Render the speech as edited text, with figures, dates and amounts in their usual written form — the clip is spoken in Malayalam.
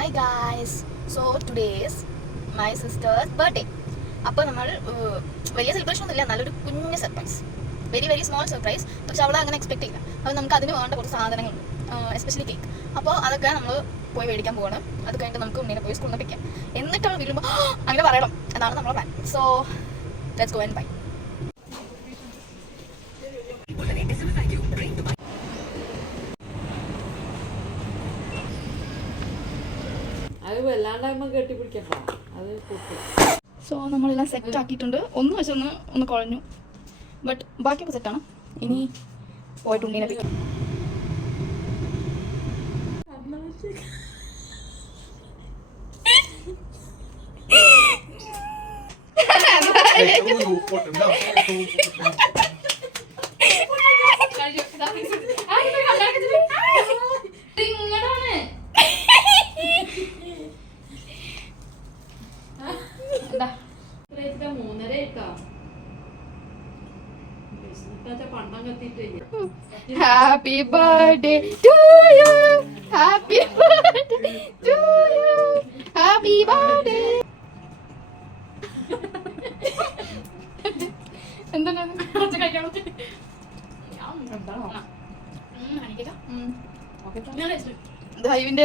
Hi guys, so today is my sister's birthday. അപ്പോൾ നമ്മൾ വലിയ സെലിബ്രേഷൻ ഒന്നുമില്ല, നല്ലൊരു കുഞ്ഞു സർപ്രൈസ്, വെരി സ്മോൾ സർപ്രൈസ്. പക്ഷെ അവൾ അങ്ങനെ എക്സ്പെക്ട് ചെയ്യില്ല. അപ്പോൾ നമുക്ക് അതിന് വേണ്ട കുറച്ച് സാധനങ്ങളുണ്ട്, എസ്പെഷ്യലി കേക്ക്. അപ്പോൾ അതൊക്കെ നമ്മൾ പോയി മേടിക്കാൻ പോകണം. അത് കഴിഞ്ഞിട്ട് നമുക്ക് ഉണ്ണിനെ പോയി സ്കൂളിൽ നിന്ന് പിക്കാം. എന്നിട്ട് അവൾ വരുമ്പോൾ അങ്ങനെ പറയണം എന്നാണ് നമ്മുടെ plan. So let's go and bye. So നമ്മളെല്ലാം സെറ്റ് ആക്കിയിട്ടുണ്ട്. ഒന്ന് പക്ഷെ ഒന്ന് കുഴഞ്ഞു, ബട്ട് ബാക്കിയൊക്കെ സെറ്റാണ്. ഇനി പോയിട്ട് ഉണ്ണീനെ പിടിക്കും. Happy birthday to you, happy birthday to you, happy birthday. എന്താണ് കുറച്ച് കഴിക്കാൻ ദൈവിൻ്റെ